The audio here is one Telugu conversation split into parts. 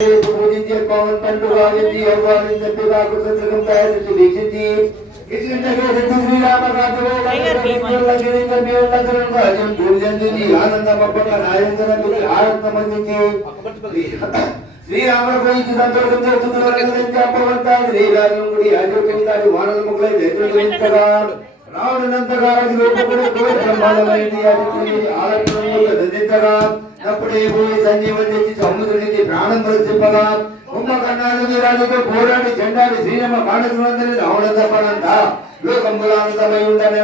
పూజించే పవన్ పండుగ అవ్వాలని చెప్పి నాకు సంతకం తయారు దీక్షించి శ్రీరామ గురించి సంతోషం చేస్తున్నారు శ్రీరాముడి అజోకుంటారు వానల ముగ్గులై జయించగా రావణంతగా అప్పుడే పోయి సంజీవన్ తెచ్చి సముద్రునికి ప్రాణం ప్రతింపగా కుంభకర్ణానికి రాజుతో పోరాడి చెండాలి శ్రీరమ మానసులందరి రావణంతా లోకంబులానందమై ఉండనే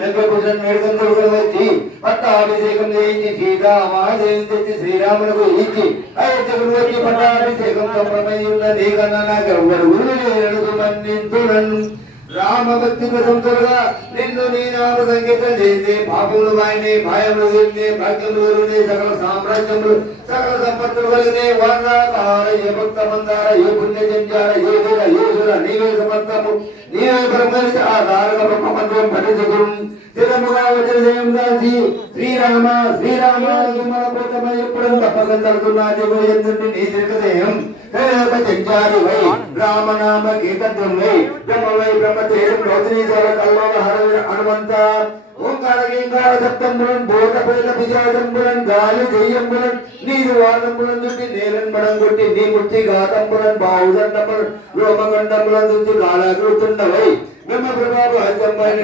నెగ్గభూషణ్ మేడకంతో వచ్చి పట్టాభిషేకం చేయించి సీతామహాదేవిని తెచ్చి శ్రీరాములకు ఇచ్చి అయోధ్యకు వచ్చి పట్టాభిషేకం సంప్రమై ఉన్న నీకన్నా నాకు ఎవరు గురువు మన్నింతుడను రామభక్తి ప్రశంసలుగా నిన్ను నీ నామ సంగీతం చేసే పాపములు వాయినే భయములు తిన్నే భాగ్యములు సకల సామ్రాజ్యములు సకల సంపత్తులు కలిగినే వర్ణాకార ఏ భక్త మందార ఏ పుణ్య జంజార ఏ వీర ఏ సుర నీవే సమస్తము నీవే బ్రహ్మరిచి ఆ తారక బ్రహ్మమంత్రం పఠించుకుం స్థిరముగా వచ్చిన జయం దాసి శ్రీరామ శ్రీరామ మన పోతమై ఎప్పుడు తప్పక తలుతున్నా జగో ఎందుండి నీ శ్రీకదేహం జంజారి వై రామనామ కీర్తనం వై బ్రహ్మవై బ్రహ్మతేరం రోదినీధర కల్లోల హర హనుమంత ఓంకార గీంకార సప్తంబులన్ బోధ పేద విజాదంబులన్ గాలి జయంబులన్ నీరు వాదంబులన్ దుట్టి నేలన్ బడం కొట్టి నీ ముచ్చి గాతంబులన్ బావుదండములన్ రోమగండములన్ దుట్టి కాళాకృతుండవై బ్రహ్మ ప్రభావ హరిజంబైన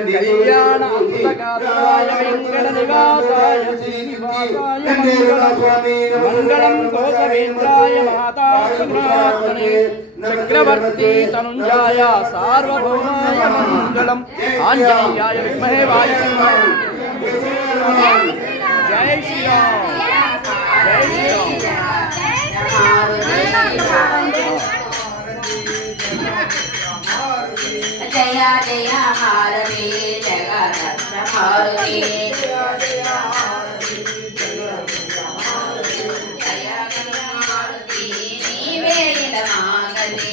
మంగళం కోసవేంద్రాయ మాతాత్మనే చక్రవర్తి తనుంజాయ సార్వభౌమాయ మంగళం ఆంజనేయాయ విద్మహే వాయుపుత్రాయ జై శ్రీరామ్ జై శ్రీరామ్ జయ జయ హారతి జగరత్న హారతి జయ జయ హారతి జయ జయ హారతి నీవే నమాగతి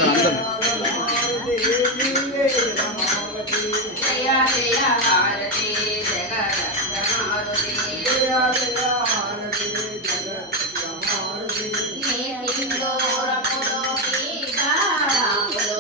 జయ జయ హారతి జగరత్న హారతి జయ జయ హారతి జగరత్న హారతి నీ సింధూరములో పీతాంబరములో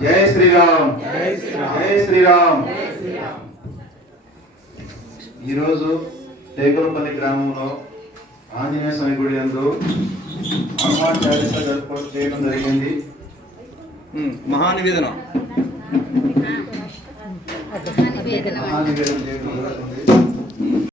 జై శ్రీరామ్ జై శ్రీరామ్. ఈరోజు టేకులపల్లి గ్రామంలో ఆంజనేయ స్వామి గుడి యందు హనుమాన్ చాలీసా జరుపుకోవడం చేయడం జరిగింది. మహానివేదన చేయడం జరుగుతుంది.